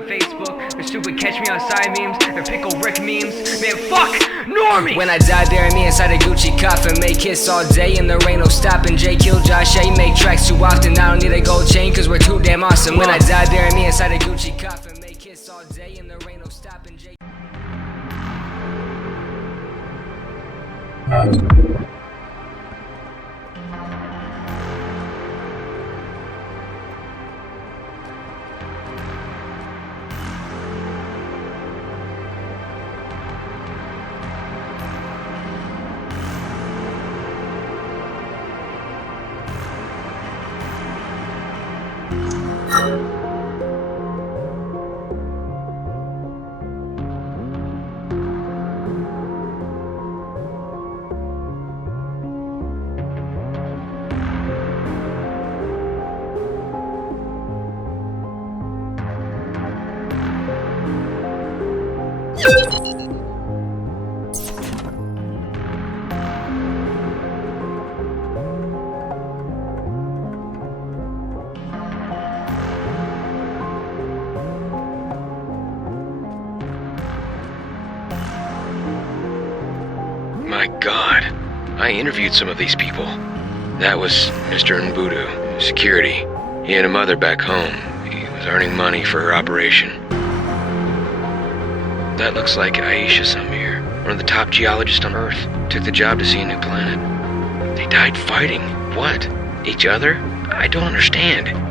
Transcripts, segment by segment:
on Facebook, their stupid catch me outside memes, their pickle Rick memes. Man, fuck Normie! When I die, bury me inside a Gucci coffin. Make hits all day and there ain't no stopping. Jay kill Josh A, make tracks too often. I don't need a gold chain cause we're too damn awesome. When I die, bury me inside a Gucci coffin. Make hits all day and there ain't no stopping. Jay My God, I interviewed some of these people. That was Mr. Mbudu, security. He had a mother back home. He was earning money for her operation. That looks like Aisha Samir, one of the top geologists on Earth. Took the job to see a new planet. They died fighting. What? Each other? I don't understand.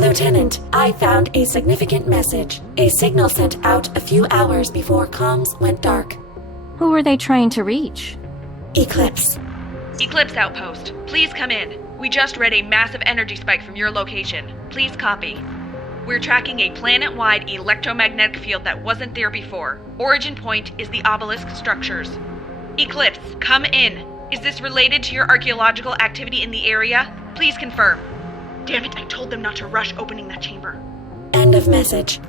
Lieutenant, I found a significant message. A signal sent out a few hours before comms went dark. Who were they trying to reach? Eclipse. Eclipse Outpost, please come in. We just read a massive energy spike from your location. Please copy. We're tracking a planet-wide electromagnetic field that wasn't there before. Origin point is the obelisk structures. Eclipse, come in. Is this related to your archaeological activity in the area? Please confirm. Damn it, I told them not to rush opening that chamber. End of message.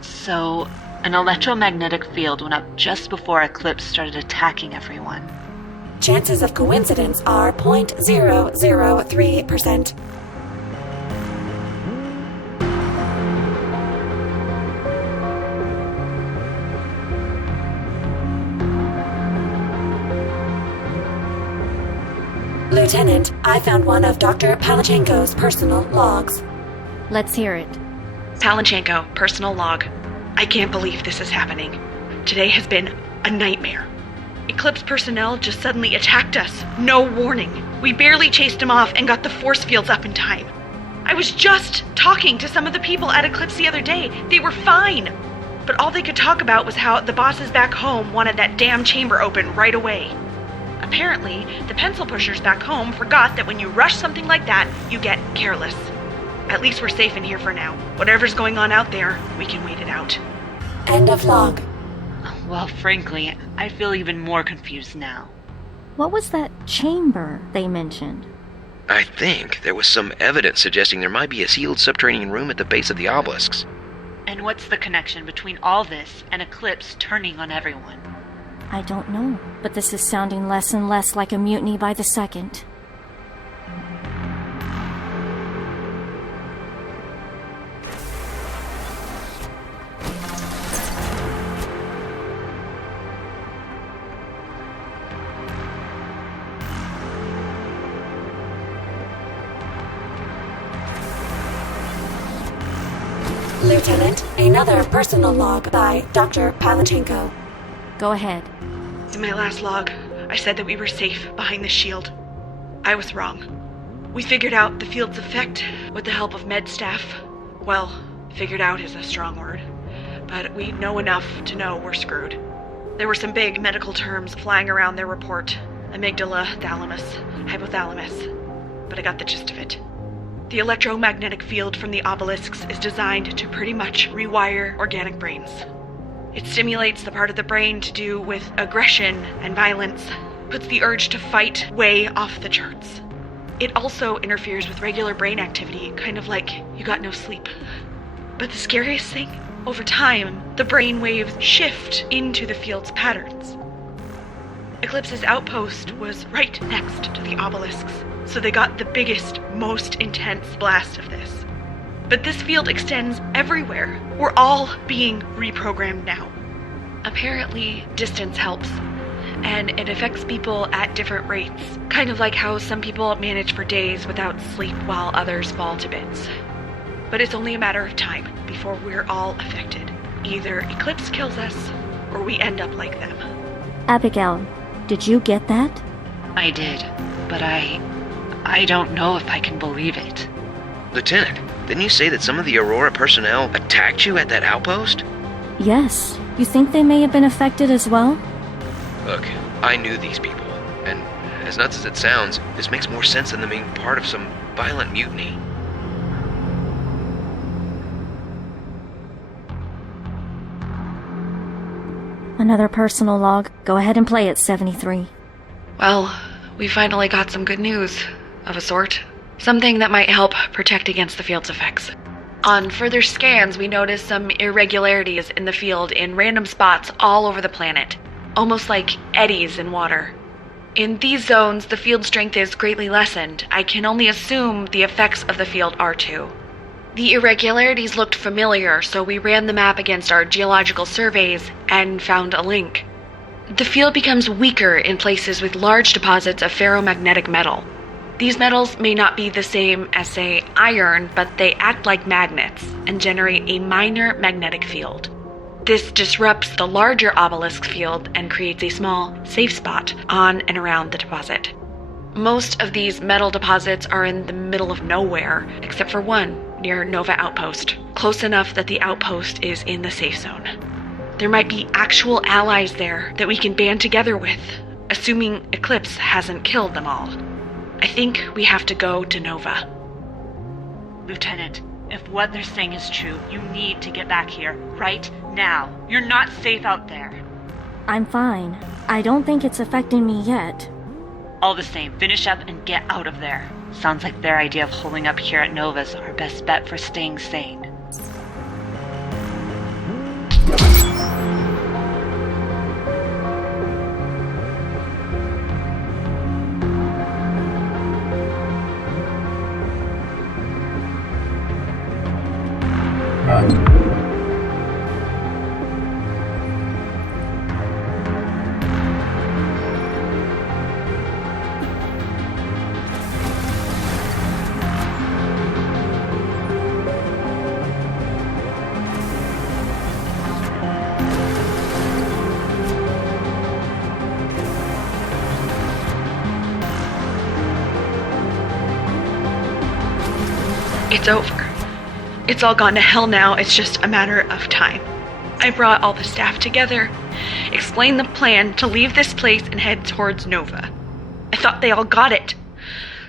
So, an electromagnetic field went up just before Eclipse started attacking everyone. Chances of coincidence are 0.003%. Lieutenant, I found one of Dr. Palachenko's personal logs. Let's hear it. Palanchenko, personal log. I can't believe this is happening. Today has been a nightmare. Eclipse personnel just suddenly attacked us. No warning. We barely chased them off and got the force fields up in time. I was just talking to some of the people at Eclipse the other day. They were fine. But all they could talk about was how the bosses back home wanted that damn chamber open right away. Apparently, the pencil pushers back home forgot that when you rush something like that, you get careless. At least we're safe in here for now. Whatever's going on out there, we can wait it out. End of log. Well, frankly, I feel even more confused now. What was that chamber they mentioned? I think there was some evidence suggesting there might be a sealed subterranean room at the base of the obelisks. And what's the connection between all this and Eclipse turning on everyone? I don't know, but this is sounding less and less like a mutiny by the second. Lieutenant, another personal log by Dr. Palachenko. Go ahead. In my last log, I said that we were safe behind the shield. I was wrong. We figured out the field's effect with the help of med staff. Well, figured out is a strong word, but we know enough to know we're screwed. There were some big medical terms flying around their report. Amygdala, thalamus, hypothalamus. But I got the gist of it. The electromagnetic field from the obelisks is designed to pretty much rewire organic brains. It stimulates the part of the brain to do with aggression and violence, puts the urge to fight way off the charts. It also interferes with regular brain activity, kind of like you got no sleep. But the scariest thing? Over time, the brain waves shift into the field's patterns. Eclipse's outpost was right next to the obelisks, so they got the biggest, most intense blast of this. But this field extends everywhere. We're all being reprogrammed now. Apparently, distance helps, and it affects people at different rates, kind of like how some people manage for days without sleep while others fall to bits. But it's only a matter of time before we're all affected. Either Eclipse kills us, or we end up like them. Abigail, did you get that? I did, but I don't know if I can believe it. Lieutenant, didn't you say that some of the Aurora personnel attacked you at that outpost? Yes. You think they may have been affected as well? Look, I knew these people, and as nuts as it sounds, this makes more sense than them being part of some violent mutiny. Another personal log. Go ahead and play it, 73. Well, we finally got some good news, of a sort. Something that might help protect against the field's effects. On further scans, we noticed some irregularities in the field in random spots all over the planet, almost like eddies in water. In these zones, the field strength is greatly lessened. I can only assume the effects of the field are too. The irregularities looked familiar, so we ran the map against our geological surveys and found a link. The field becomes weaker in places with large deposits of ferromagnetic metal. These metals may not be the same as, say, iron, but they act like magnets and generate a minor magnetic field. This disrupts the larger obelisk field and creates a small, safe spot on and around the deposit. Most of these metal deposits are in the middle of nowhere, except for one near Nova Outpost, close enough that the outpost is in the safe zone. There might be actual allies there that we can band together with, assuming Eclipse hasn't killed them all. I think we have to go to Nova. Lieutenant, if what they're saying is true, you need to get back here, right now. You're not safe out there. I'm fine. I don't think it's affecting me yet. All the same, finish up and get out of there. Sounds like their idea of holding up here at Nova's our best bet for staying sane. It's over. It's all gone to hell now. It's just a matter of time. I brought all the staff together, explained the plan to leave this place and head towards Nova. I thought they all got it.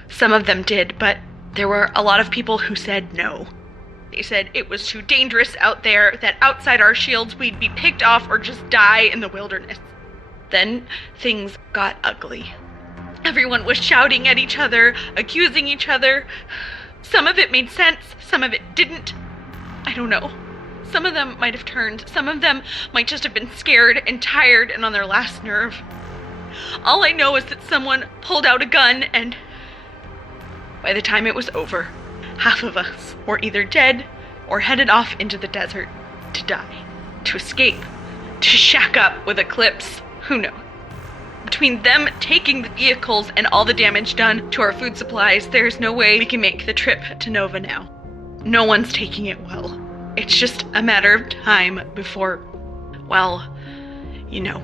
Some of them did, but there were a lot of people who said no. They said it was too dangerous out there, that outside our shields we'd be picked off or just die in the wilderness. Then things got ugly. Everyone was shouting at each other, accusing each other. Some of it made sense, some of it didn't. I don't know. Some of them might have turned. Some of them might just have been scared and tired and on their last nerve. All I know is that someone pulled out a gun and by the time it was over, half of us were either dead or headed off into the desert to die, to escape, to shack up with Eclipse. Who knows? Between them taking the vehicles and all the damage done to our food supplies, there's no way we can make the trip to Nova now. No one's taking it well. It's just a matter of time before, well, you know.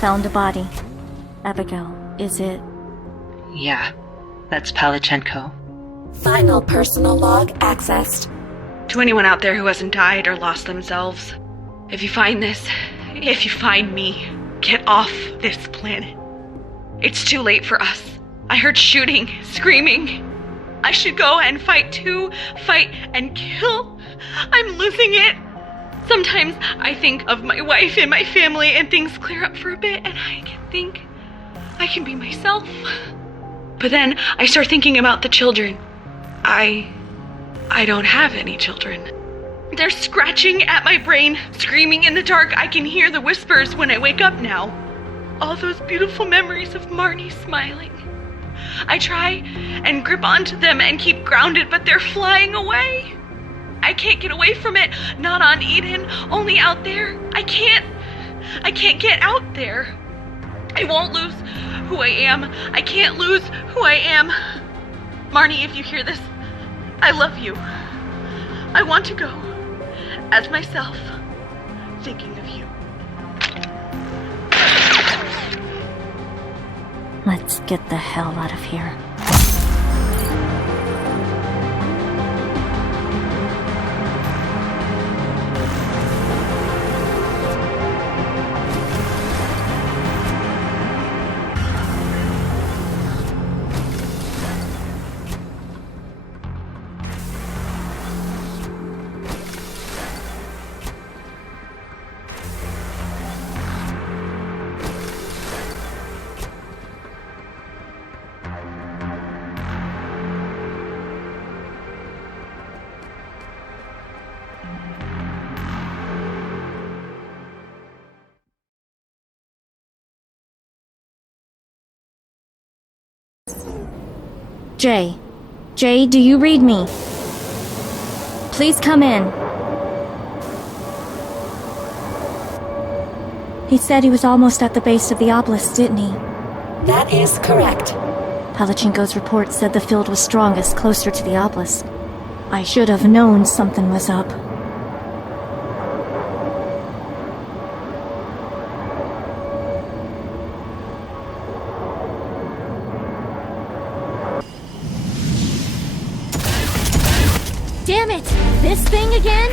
Found a body. Abigail, is it? Yeah, that's Palachenko. Final personal log accessed. To anyone out there who hasn't died or lost themselves, if you find this, if you find me, get off this planet. It's too late for us. I heard shooting, screaming. I should go and fight too, fight and kill. I'm losing it. Sometimes I think of my wife and my family and things clear up for a bit and I can think I can be myself. But then I start thinking about the children. I don't have any children. They're scratching at my brain, screaming in the dark. I can hear the whispers when I wake up now. All those beautiful memories of Marnie smiling. I try and grip onto them and keep grounded, but they're flying away. I can't get away from it. Not on Eden, only out there. I can't get out there. I won't lose who I am. I can't lose who I am. Marnie, if you hear this, I love you. I want to go as myself, thinking of you. Let's get the hell out of here. Jay, do you read me? Please come in. He said he was almost at the base of the obelisk, didn't he? That is correct. Palachinko's report said the field was strongest closer to the obelisk. I should have known something was up. Damn it! This thing again?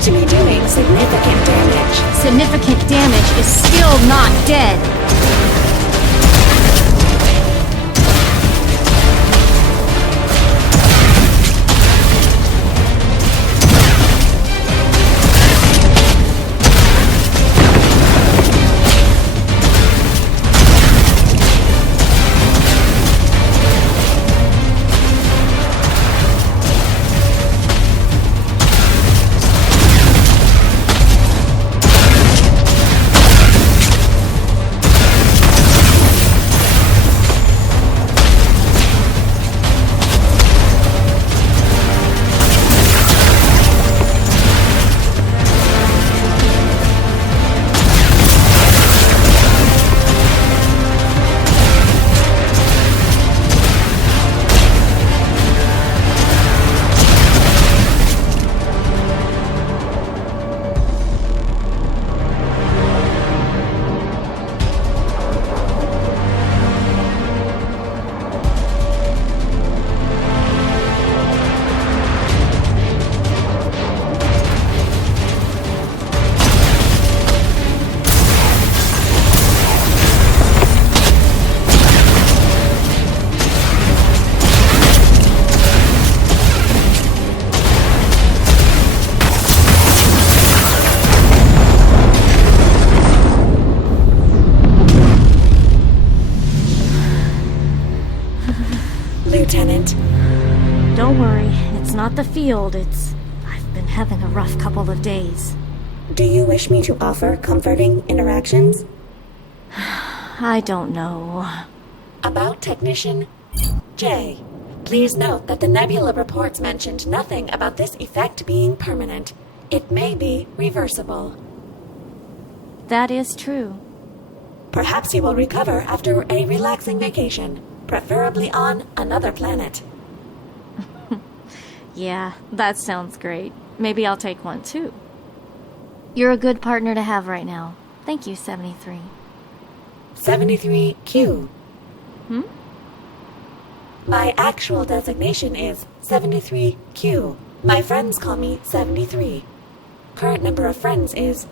To be doing significant damage. Significant damage is still not dead. Don't worry, it's not the field, I've been having a rough couple of days. Do you wish me to offer comforting interactions? I don't know. About Technician J. Please note that the nebula reports mentioned nothing about this effect being permanent. It may be reversible. That is true. Perhaps you will recover after a relaxing vacation, preferably on another planet. Yeah, that sounds great. Maybe I'll take one too. You're a good partner to have right now. Thank you, 73. 73Q. Hmm? My actual designation is 73Q. My friends call me 73. Current number of friends is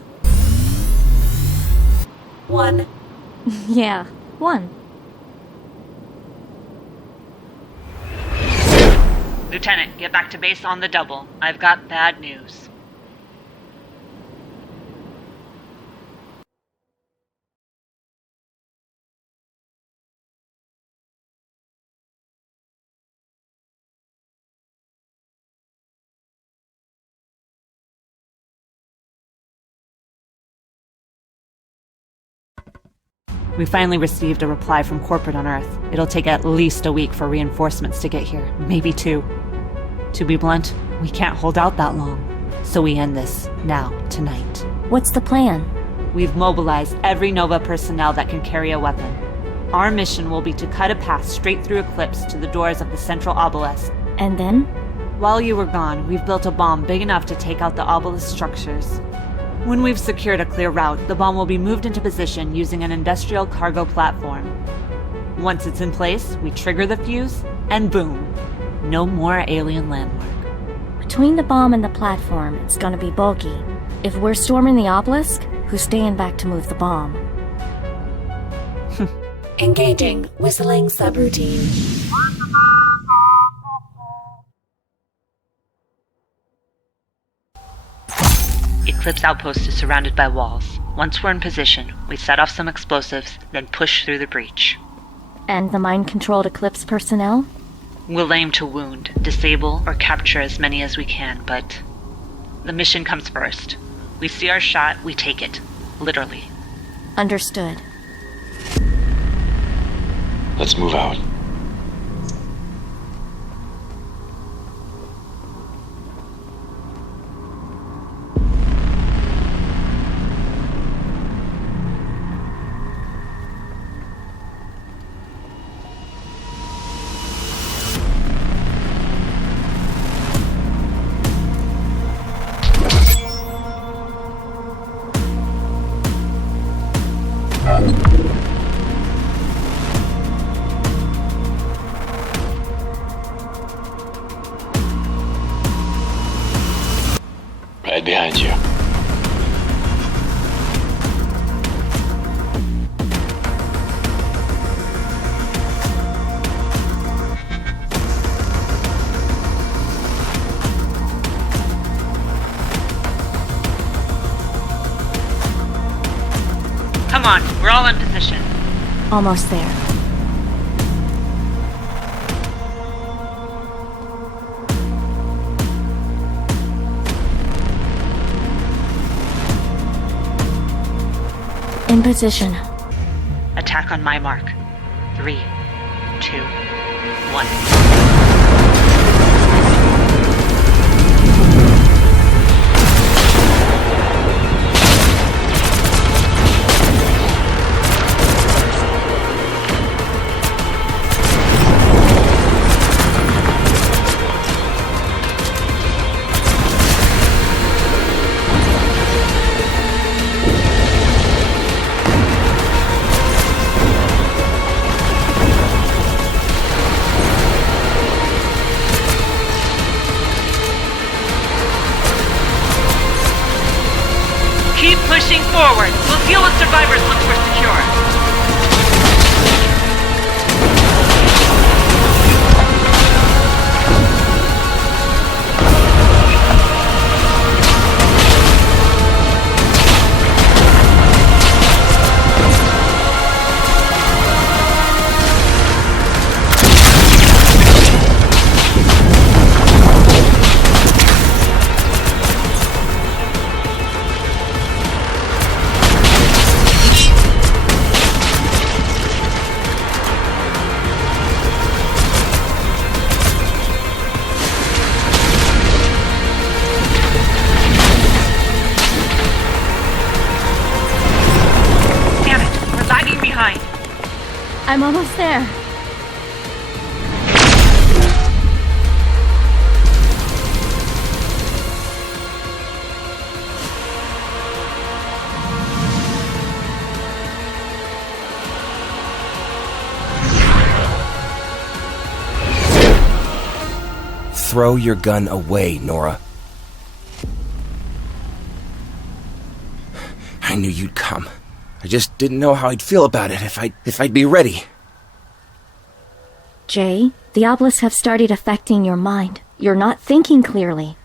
1. Yeah, 1. Lieutenant, get back to base on the double. I've got bad news. We finally received a reply from corporate on Earth. It'll take at least a week for reinforcements to get here, maybe 2. To be blunt, we can't hold out that long. So we end this, now, tonight. What's the plan? We've mobilized every Nova personnel that can carry a weapon. Our mission will be to cut a path straight through Eclipse to the doors of the central obelisk. And then? While you were gone, we've built a bomb big enough to take out the obelisk structures. When we've secured a clear route, the bomb will be moved into position using an industrial cargo platform. Once it's in place, we trigger the fuse, and boom. No more alien landmark. Between the bomb and the platform, it's gonna be bulky. If we're storming the obelisk, who's staying back to move the bomb? Engaging whistling subroutine. Eclipse Outpost is surrounded by walls. Once we're in position, we set off some explosives, then push through the breach. And the mind-controlled Eclipse personnel? We'll aim to wound, disable, or capture as many as we can, but the mission comes first. We see our shot, we take it. Literally. Understood. Let's move out. Right behind you. Come on, we're all in position. Almost there. In position. Attack on my mark. 3, 2, 1. Keep pushing forward. We'll deal with survivors once we're secure. I'm almost there. Throw your gun away, Nora. I knew you'd come. I just didn't know how I'd feel about it, if I'd be ready. Jay, the obelisks have started affecting your mind. You're not thinking clearly.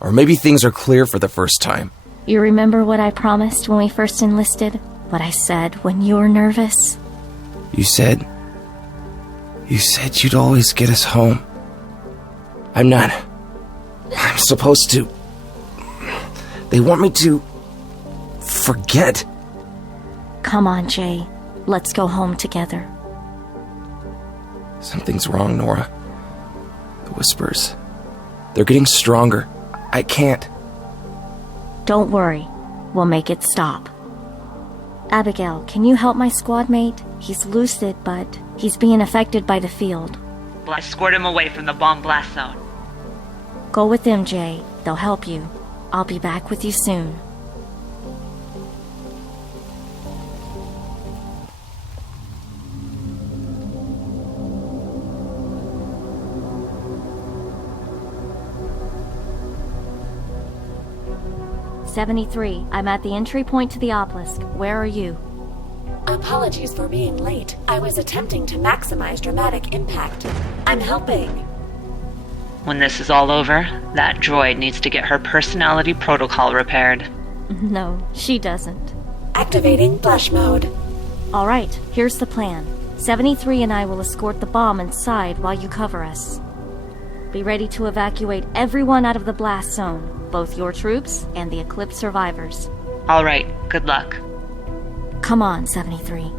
Or maybe things are clear for the first time. You remember what I promised when we first enlisted? What I said when you were nervous? You said you'd always get us home. I'm supposed to... They want me to... forget. Come on, Jay. Let's go home together. Something's wrong, Nora. The whispers. They're getting stronger. I can't. Don't worry. We'll make it stop. Abigail, can you help my squad mate? He's lucid, but he's being affected by the field. Well, I escort him away from the bomb blast zone. Go with them, Jay. They'll help you. I'll be back with you soon. "73, I'm at the entry point to the obelisk. Where are you?" Apologies for being late. I was attempting to maximize dramatic impact. I'm helping. When this is all over, that droid needs to get her personality protocol repaired. No, she doesn't. Activating flash mode. All right, here's the plan. 73 and I will escort the bomb inside while you cover us. Be ready to evacuate everyone out of the blast zone, both your troops and the Eclipse survivors. All right, good luck. Come on, 73.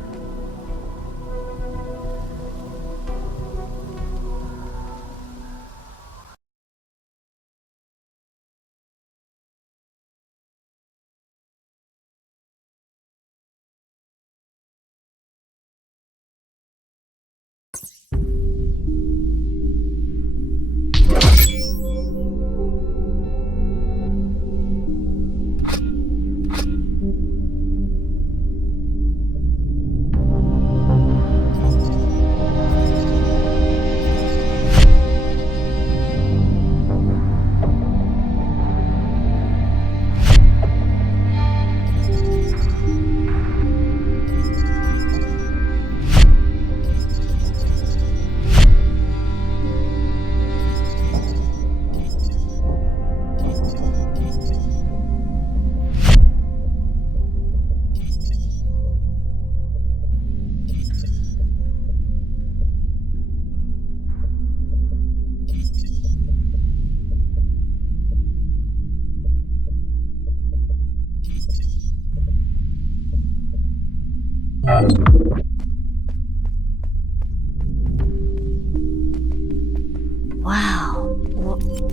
Wow.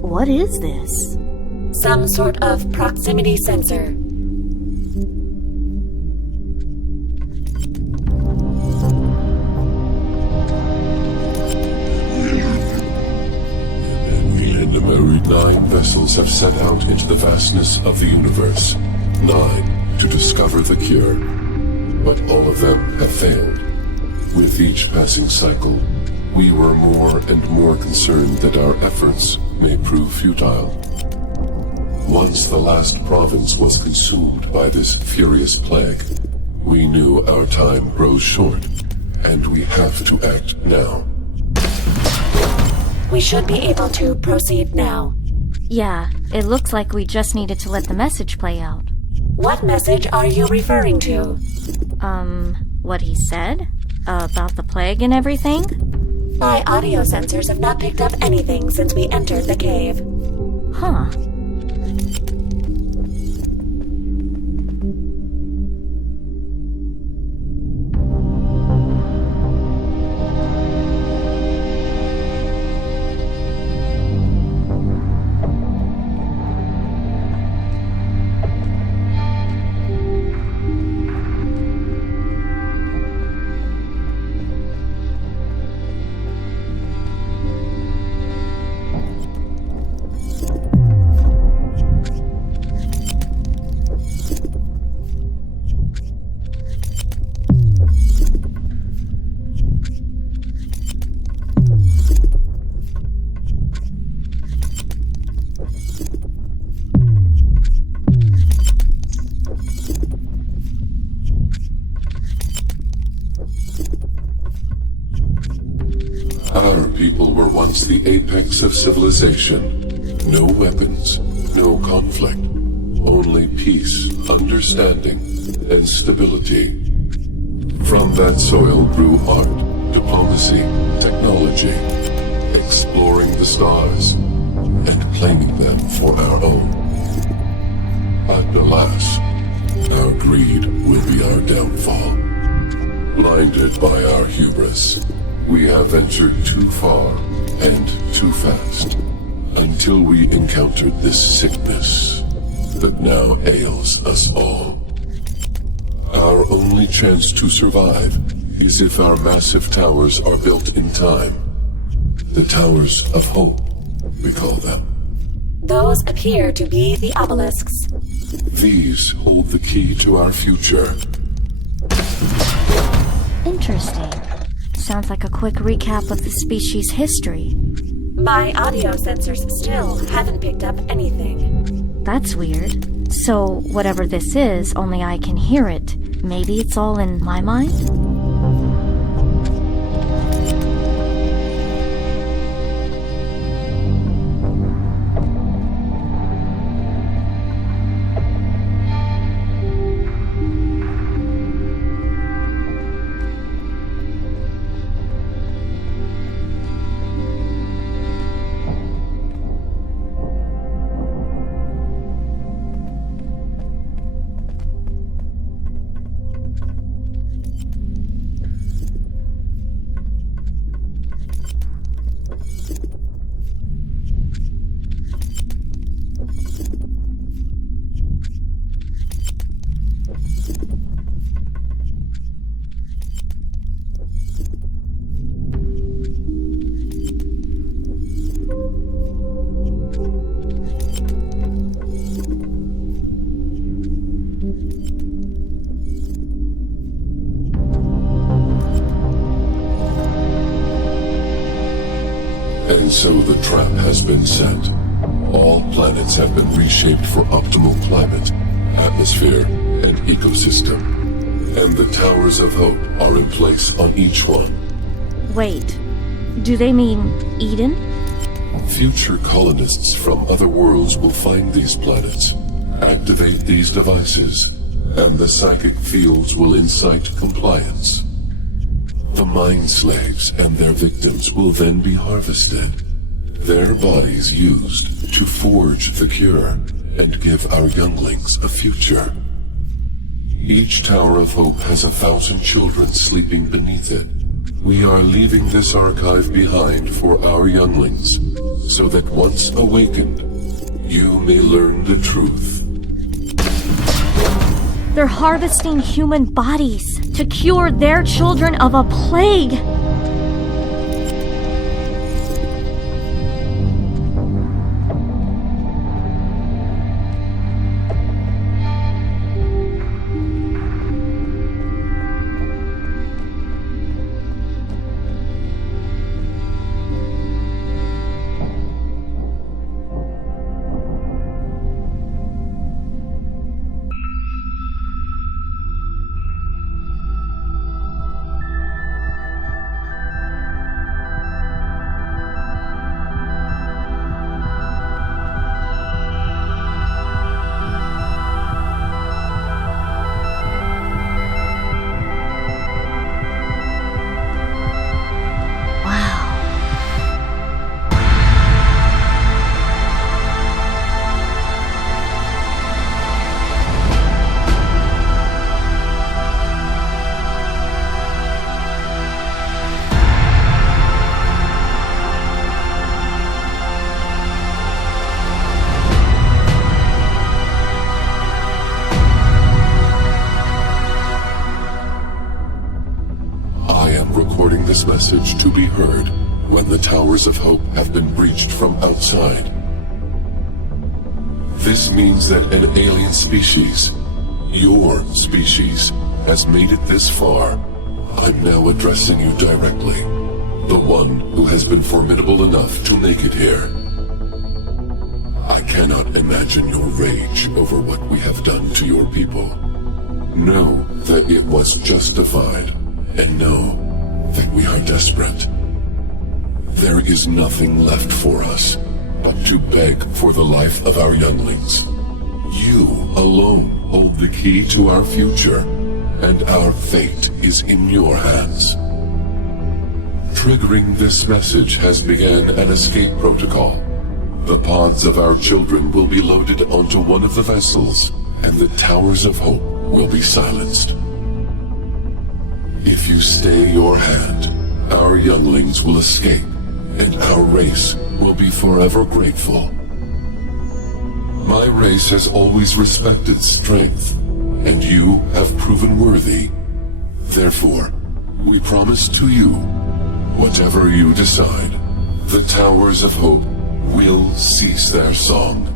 What is this? Some sort of proximity sensor. Preliminary 9 vessels have set out into the vastness of the universe. 9 to discover the cure. But all of them have failed. With each passing cycle, we were more and more concerned that our efforts may prove futile. Once the last province was consumed by this furious plague, we knew our time grows short, and we have to act now. We should be able to proceed now. Yeah, it looks like we just needed to let the message play out. What message are you referring to? What he said? About the plague and everything? My audio sensors have not picked up anything since we entered the cave. Huh. the apex of civilization. No weapons, no conflict, only peace, understanding, and stability. From that soil grew art, diplomacy, technology, exploring the stars, and claiming them for our own. But alas, our greed will be our downfall. Blinded by our hubris, we have ventured too far and too fast, until we encountered this sickness that now ails us all. Our only chance to survive is if our massive towers are built in time. The Towers of Hope, we call them. Those appear to be the obelisks. These hold the key to our future. Interesting. Sounds like a quick recap of the species' history. My audio sensors still haven't picked up anything. That's weird. So, whatever this is, only I can hear it. Maybe it's all in my mind? And so the trap has been set. All planets have been reshaped for optimal climate, atmosphere, and ecosystem. And the Towers of Hope are in place on each one. Wait, do they mean Eden? Future colonists from other worlds will find these planets, activate these devices, and the psychic fields will incite compliance. The mind slaves and their victims will then be harvested, their bodies used to forge the cure and give our younglings a future. Each Tower of Hope has 1,000 children sleeping beneath it. We are leaving this archive behind for our younglings, so that once awakened, you may learn the truth. They're harvesting human bodies to cure their children of a plague. This message to be heard when the Towers of Hope have been breached from outside. This means that an alien species, your species, has made it this far. I'm now addressing you directly, the one who has been formidable enough to make it here. I cannot imagine your rage over what we have done to your people. Know that it was justified, and know that we are desperate. there is nothing left for us but to beg for the life of our younglings. You alone hold the key to our future, and our fate is in your hands. Triggering this message has begun an escape protocol. The pods of our children will be loaded onto one of the vessels, and the towers of hope will be silenced. If you stay your hand, our younglings will escape, and our race will be forever grateful. My race has always respected strength, and you have proven worthy. Therefore, we promise to you, whatever you decide, the Towers of Hope will cease their song.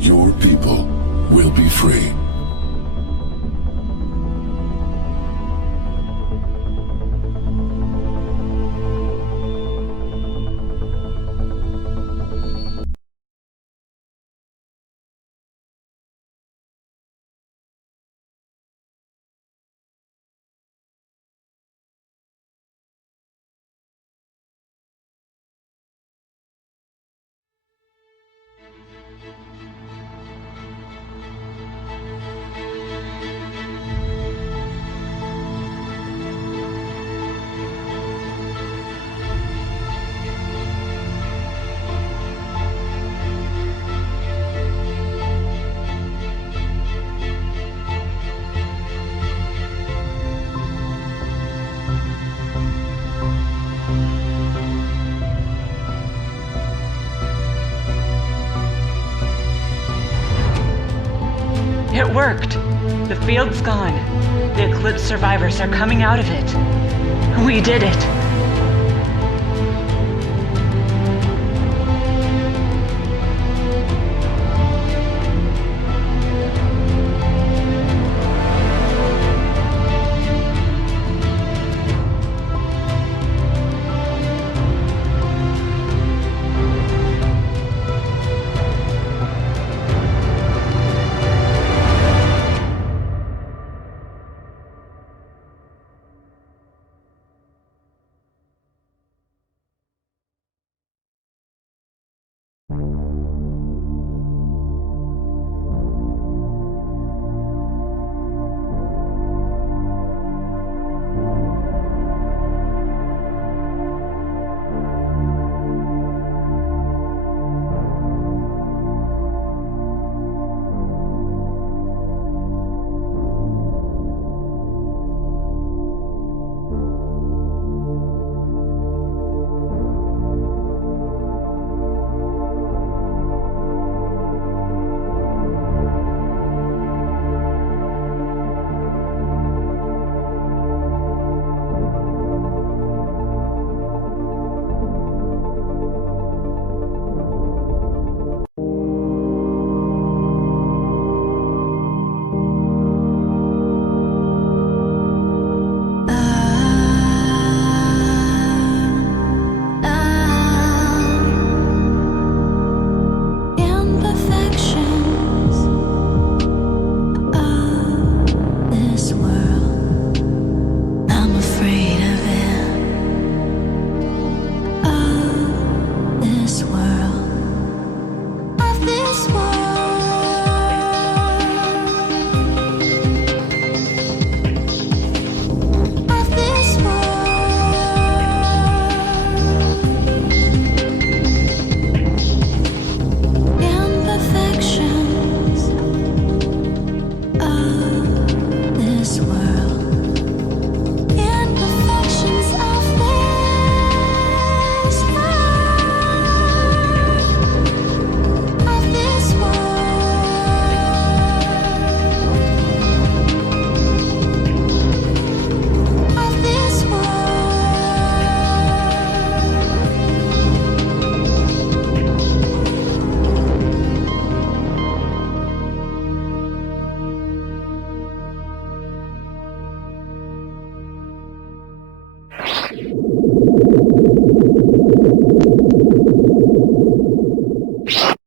Your people will be free. It worked. The field's gone. The Eclipse survivors are coming out of it. We did it.